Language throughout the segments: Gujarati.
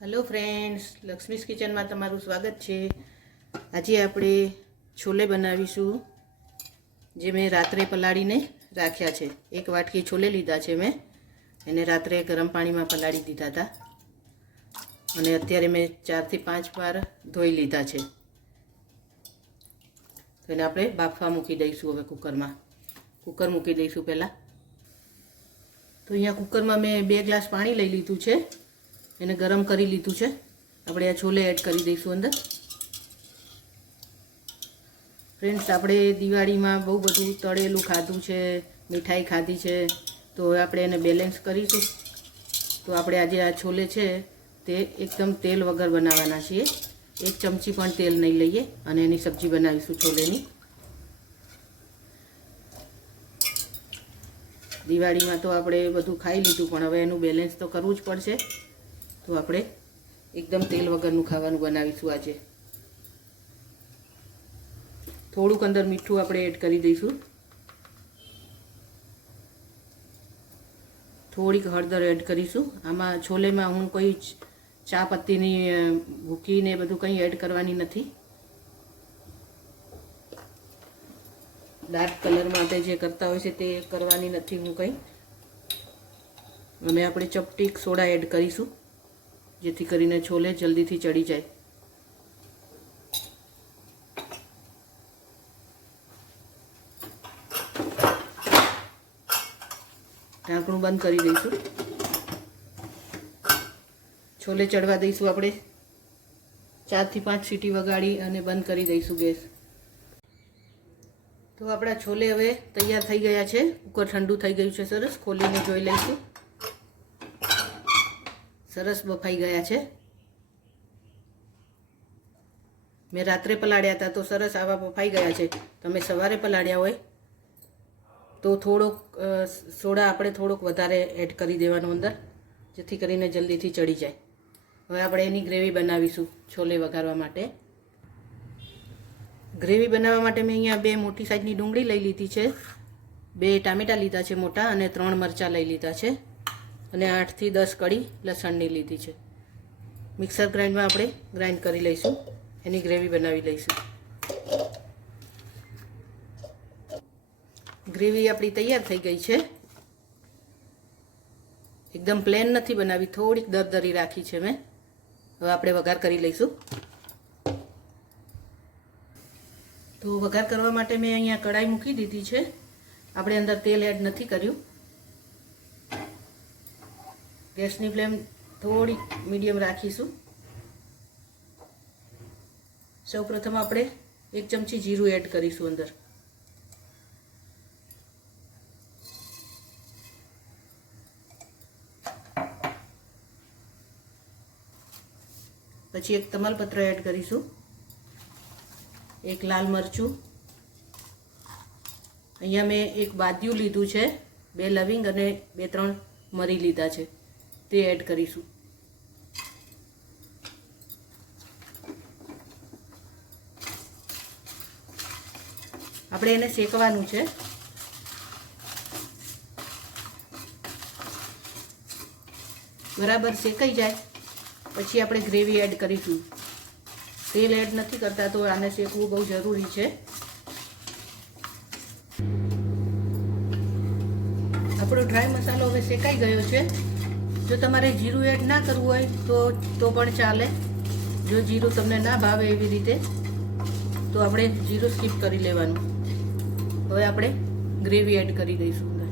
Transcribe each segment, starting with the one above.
हेलो फ्रेंड्स, लक्ष्मीज किचन में तमारू स्वागत है। आज આપણે छोले बनावीशू जे मैं रात्रे पलाळीने राख्या छे। एक वाटकी छोले लीधा छे मैं, एने रात्रे गरम पानी में पलाળી दीधा था અને અત્યારે मैं 4 થી 5 बार ધોઈ લીધા છે। તો એને આપણે બાફવા મૂકી દઈશું। હવે કુકર મૂકી દઈશું પહેલા। તો અહીંયા કુકરમાં મેં 2 ગ્લાસ પાણી લઈ લીધું છે, એને गरम કરી લીધું છે। આપણે આ छोले એડ કરી દઈશું અંદર। फ्रेंड्स, આપણે દિવાળીમાં બહુ બધું તળેલું ખાધું છે, મીઠાઈ ખાધી છે, તો આપણે એને બેલેન્સ કરીશું। તો આપણે આજે આ छोले છે તે એકદમ તેલ વગર બનાવવાના છીએ। 1 ચમચી પણ તેલ નહીં લઈએ અને એની સબ્જી બનાવીશું छोलेની। દિવાળીમાં તો આપણે બધું ખાઈ લીધું, પણ હવે એનું બેલેન્સ તો કરવું જ પડશે। तो આપણે एकदम तेल वगरનું ખાવાનું બનાવીશું આજે। થોડુંક અંદર મીઠું આપણે એડ કરી દઈશું, થોડીક હળદર એડ કરીશું। આમાં છોલેમાં હું કોઈ ચા પત્તીની ભૂકીને બધું કંઈ એડ કરવાની નથી। ડાર્ક કલર માટે જે કરતા હોય છે તે કરવાની નથી હું કંઈ। અમે આપણે ચપટીક સોડા એડ કરીશું, જેથી કરીને छोले जल्दीथी चढ़ी जाए। ढांकणું બંધ કરી દઈશું। छोले चढ़वा દઈશું આપણે। 4 થી 5 સીટી વગાડી અને બંધ કરી દઈશું ગેસ। તો આપણા छोले હવે તૈયાર થઈ ગયા છે। કુકર ઠંડુ થઈ ગયું છે સરસ। ખોલીને જોઈ લઈશું। सरस बफाई गया है। मैं रात्रे पलाळ्या था तो सरस आवा बफाई गया है। तमे सवारे पलाळ्या होय तो थोड़ोक सोडा आपणे थोड़ोक वधारे एड करी देवानो अंदर, जेथी करीने जल्दीथी चढ़ी जाए। हवे आपणे एनी ग्रेवी बनावीशुं छोले वघारवा माटे। ग्रेवी बनाववा माटे मैं अहींया 2 मोटी साइजनी डુંગળી लई लीधी छे, 2 टामेटा लीधा छे मोटा अने 3 मरचा लई लीधा छे અને 8 થી 10 કડી લસણની લીધી છે। મિક્સર ગ્રાઇન્ડમાં આપણે ગ્રાઇન્ડ કરી લઈશું, એની ગ્રેવી બનાવી લઈશું। ગ્રેવી આપણી તૈયાર થઈ ગઈ છે। એકદમ પ્લેન નથી બનાવી, થોડીક દરદરી રાખી છે મેં। હવે આપણે વઘાર કરી લઈશું। તો વઘાર કરવા માટે મેં અહીંયા કઢાઈ મૂકી દીધી છે। આપણે અંદર તેલ એડ નથી કર્યું। ગેસની ફ્લેમ થોડી મીડિયમ રાખીશું। સૌપ્રથમ આપણે 1 ચમચી જીરું એડ કરીશું અંદર। પછી 1 તમાલપત્ર એડ કરીશું, 1 લાલ મરચું, અહીંયા મેં 1 બાદિયું લીધું છે, 2 લવિંગ અને 2-3 મરી લીધા છે, તે એડ કરીશું। આપણે એને શેકવાનું છે। બરાબર શેકાઈ જાય પછી આપણે ગ્રેવી એડ કરીશું। તેલ એડ નથી કરતા તો આને શેકવું બહુ જરૂરી છે। આપણો ડ્રાય મસાલો હવે શેકાઈ ગયો છે। જો તમારે जीरू एड ना करवू होय तो पण चाले। जो जीरू तमने ना भावे एवी रीते तो आपणे जीरू स्कीप करी लेवानुं। हवे आपणे ग्रेवी एड करी दईशुं अंदर।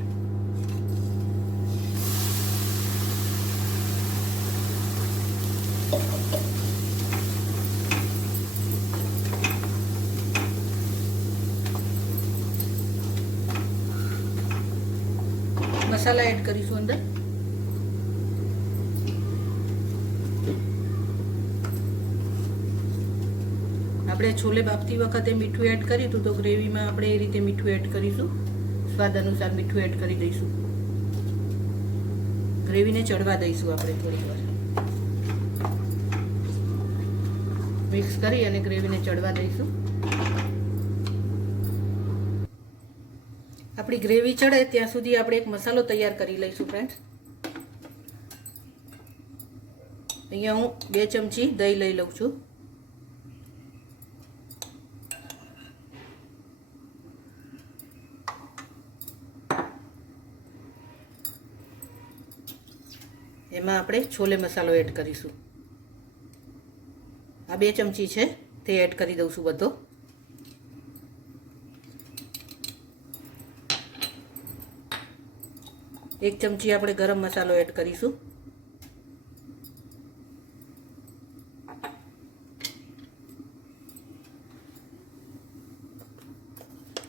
मसाला एड करीशुं अंदर। આપણે छोले બાફતી વખતે મીઠું એડ કર્યું હતું, તો ગ્રેવીમાં આપણે એ રીતે મીઠું એડ કરીશું। સ્વાદ અનુસાર મીઠું એડ કરી દઈશું। ગ્રેવીને ચડવા દઈશું આપણે થોડી વાર। મિક્સ કરી અને ગ્રેવીને ચડવા દઈશું। આપણી ગ્રેવી ચડે ત્યાં સુધી આપણે એક મસાલો તૈયાર કરી લઈશું ફ્રેન્ડ્સ। અહીંયા હું 2 ચમચી દહીં લઈ લઉં છું. એમાં આપણે છોલે મસાલો એડ કરીશું. આ 2 ચમચી છે તે એડ કરી દઉં છું બધો. એક ચમચી આપણે ગરમ મસાલો એડ કરીશું.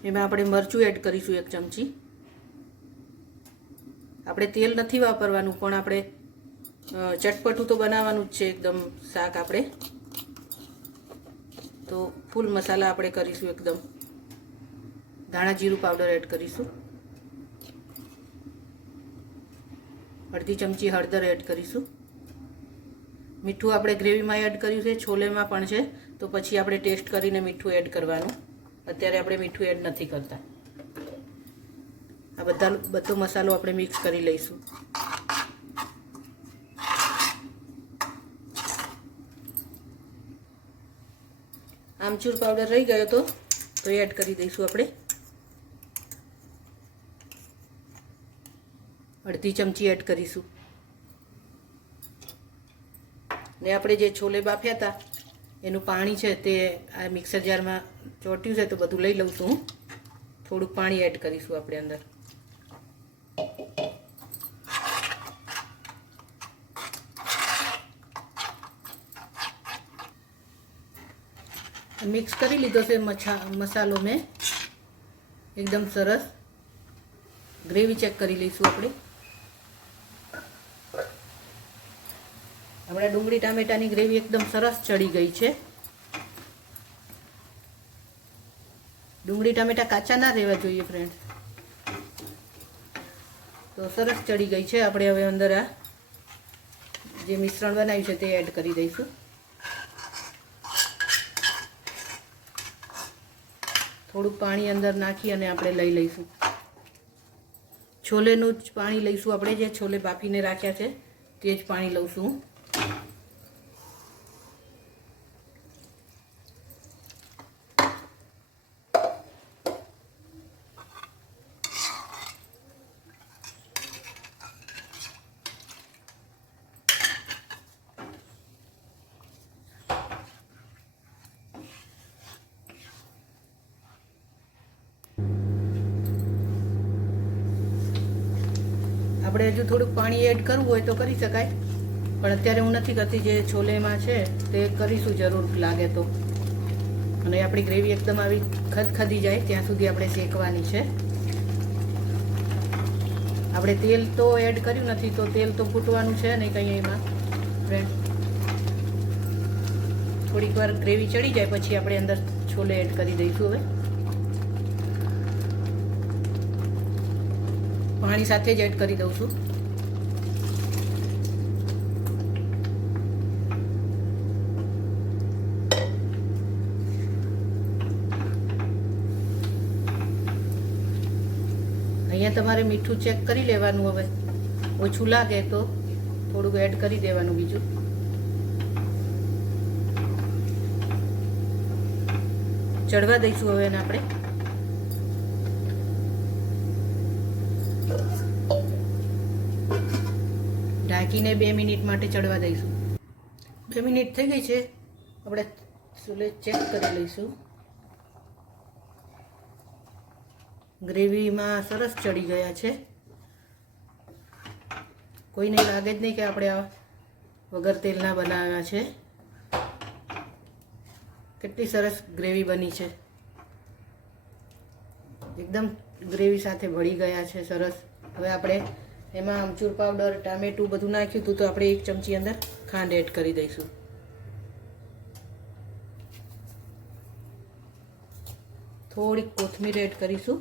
એમાં આપણે મરચું એડ કરીશું 1 ચમચી. આપણે તેલ નથી વાપરવાનું, પણ આપણે ચટપટું તો બનાવવાનું જ છે એકદમ શાક આપણે, તો ફૂલ મસાલા આપણે કરીશું એકદમ. ધાણા જીરું પાવડર એડ કરીશું. અડધી ચમચી હળદર એડ કરીશું. મીઠું આપણે ગ્રેવીમાં એડ કર્યું છે, છોલેમાં પણ છે, તો પછી આપણે ટેસ્ટ કરીને મીઠું એડ કરવાનું. અત્યારે આપણે મીઠું એડ નથી કરતા. આ બધો મસાલો આપણે મિક્સ કરી લઈશું. આમચૂર પાવડર રહી ગયો તો એડ કરી દઈશું આપણે. અડધી ચમચી એડ કરીશું. ને આપણે જે છોલે બાફ્યા હતા એનું પાણી છે તે આ મિક્સર જારમાં ચોટ્યું છે, તો બધું લઈ લઉં છું હું. થોડુંક પાણી એડ કરીશું આપણે અંદર. મિક્સ કરી લીધો છે મસાલો મેં એકદમ સરસ. ગ્રેવી ચેક કરી લઈશું આપણે. આપણે ડુંગળી ટામેટાની ગ્રેવી એકદમ સરસ ચડી ગઈ છે. ડુંગળી ટામેટા કાચા ના રહેવા જોઈએ ફ્રેન્ડ. તો સરસ ચડી ગઈ છે. આપણે હવે અંદર આ જે મિશ્રણ બનાવ્યું છે તે એડ કરી દઈશું. થોડુંક પાણી અંદર નાખી અને આપણે લઈ લઈશું. છોલેનું જ પાણી લઈશું આપણે, જે છોલે બાફીને રાખ્યા છે તે જ પાણી લઉં છું. આપણે હજુ થોડુંક પાણી એડ કરવું હોય તો કરી શકાય, પણ અત્યારે હું નથી કરતી. જે છોલેમાં છે તે કરીશું જરૂર લાગે તો. અને આપણી ગ્રેવી એકદમ આવી ખદખદી જાય ત્યાં સુધી આપણે શેકવાની છે. આપણે તેલ તો એડ કર્યું નથી, તો તેલ તો ફૂટવાનું છે નહીં કંઈ એમાં ફ્રેન્ડ. થોડીક વાર ગ્રેવી ચડી જાય પછી આપણે અંદર છોલે એડ કરી દઈશું. હવે પાણી સાથે જ એડ કરી દઉં છું. અહીંયા તમારે મીઠું ચેક કરી લેવાનું. હવે ઓછું લાગે તો થોડુંક એડ કરી દેવાનું બીજું. ચડવા દઈશું હવે એને આપણે. ઢાંકીને 2 મિનિટ માટે ચડવા દઈશું. 2 મિનિટ થઈ ગઈ છે. આપણે છોલે ચેક કરી લઈશું. ગ્રેવીમાં સરસ ચડી ગયા છે. કોઈને લાગે જ નહીં કે આપણે આ વગર તેલના બનાવ્યા છે. કેટલી સરસ ગ્રેવી બની છે. એકદમ ગ્રેવી સાથે ભળી ગયા છે સરસ. હવે આપણે એમાં આમચૂર પાવડર, ટામેટું બધું નાખ્યું હતું, તો આપણે 1 ચમચી અંદર ખાંડ એડ કરી દઈશું. થોડીક કોથમીર એડ કરીશું.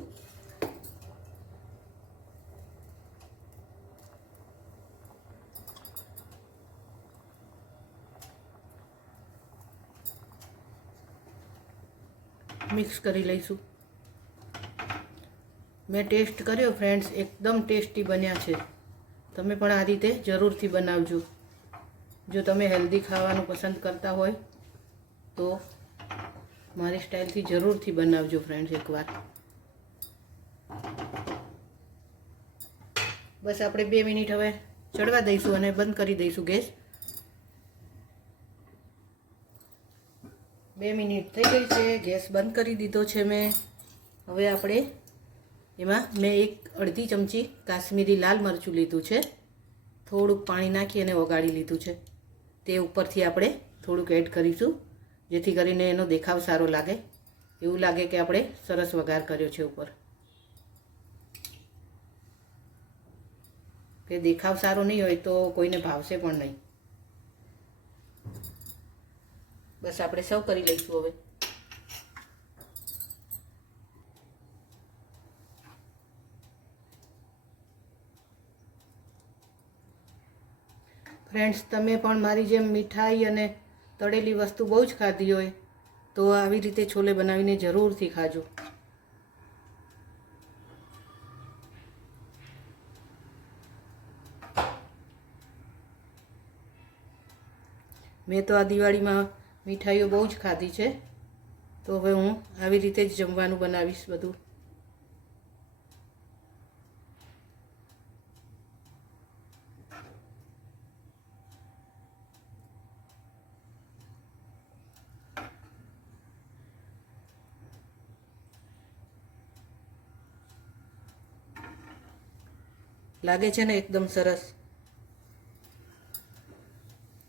મિક્સ કરી લઈશું. મેં ટેસ્ટ કર્યો ફ્રેન્ડ્સ, એકદમ ટેસ્ટી બન્યા છે. તમે પણ આ રીતે જરૂરથી બનાવજો. જો તમે હેલ્ધી ખાવાનું પસંદ કરતા હોય તો મારી સ્ટાઇલથી જરૂરથી બનાવજો ફ્રેન્ડ્સ એકવાર. બસ આપણે 2 મિનિટ હવે ચડવા દઈશું અને બંધ કરી દઈશું ગેસ. 2 મિનિટ થઈ ગઈ છે, ગેસ બંધ કરી દીધો છે મેં. હવે આપણે એમાં મેં અડધી ચમચી કાશ્મીરી લાલ મરચું લીધું છે, થોડુંક પાણી નાખી અને ઓગાળી લીધું છે. તે ઉપરથી આપણે થોડુંક એડ કરીશું જેથી કરીને એનો દેખાવ સારો લાગે, એવું લાગે કે આપણે સરસ વઘાર કર્યો છે ઉપર. કે દેખાવ સારો નહીં હોય તો કોઈને ભાવશે પણ નહીં. બસ આપણે સર્વ કરી લઈશું હવે. ફ્રેન્ડ્સ, તમે પણ મારી જેમ મીઠાઈ અને તળેલી વસ્તુ બહુ જ ખાધી હોય તો આવી રીતે છોલે બનાવીને જરૂરથી ખાજો. મેં તો આ દિવાળીમાં મીઠાઈઓ બહુ જ ખાધી છે, તો હવે હું આવી રીતે જ જમવાનું બનાવીશ બધું. લાગે છે ને એકદમ સરસ.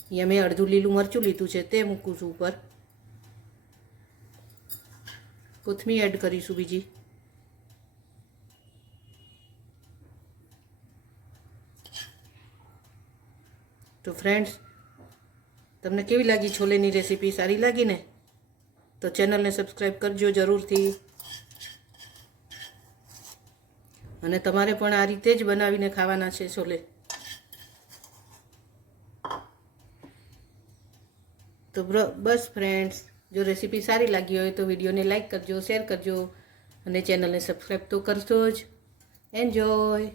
અહીંયા મેં અડધું લીલું મરચું લીધું છે તે મૂકું છું ઉપર. કોથમીર એડ કરીશું બીજી. તો ફ્રેન્ડ્સ, તમને કેવી લાગી છોલેની રેસીપી? સારી લાગી ને? તો ચેનલને સબસ્ક્રાઈબ કરજો જરૂરથી. અને તમારે પણ આ રીતે જ બનાવીને ખાવાના છે છોલે. તો બસ ફ્રેન્ડ્સ, જો રેસીપી સારી લાગી હોય તો વિડીયોને લાઈક કરજો, શેર કરજો અને ચેનલને સબસ્ક્રાઈબ તો કરશો જ. એન્જોય.